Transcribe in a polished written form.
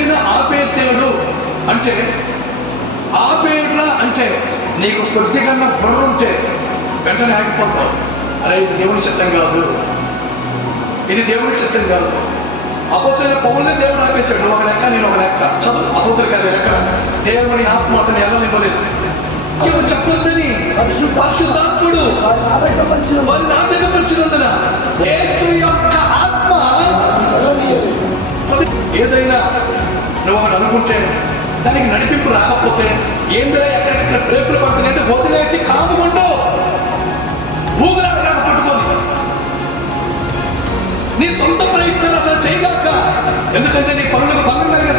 ఏదైనా ఆపేసాడు అంటే, ఆపేట్లా అంటే నీకు కొద్దిగా బుర్ర ఉంటే వెంటనే ఆగిపోతావు. అరే ఇది దేవుని చిత్తం కాదు, ఇది దేవుని చిత్తం కాదు. అపోస్తలుడైన పౌలునే దేవుడు ఆపేశాడు. నువ్వు ఒక లెక్క, నేను ఒక లెక్క. చదువు అపోస్తలుల కార్యాలు ఎక్కడ దేవుని ఆత్మ అతన్ని వెళ్ళనివ్వలేదు. చెప్పొద్దని పరిశుద్ధాత్ముడు వారిని ఆటంకపరిచినందున యేసు యొక్క ఆత్మ. ఏదైనా నువ్వు ఒకటి అనుకుంటే దానికి నడిపింపు రాకపోతే ఏందో ఎక్కడెక్కడ బ్రేకులు పడుతున్నాయంటే వదిలేసి కాముకుంటూ ఊగులాట పట్టుకోదు. నీ సొంత ప్రయత్నాలు అసలు చేయగాక, ఎందుకంటే నీ పనులకు భంగం కలిగే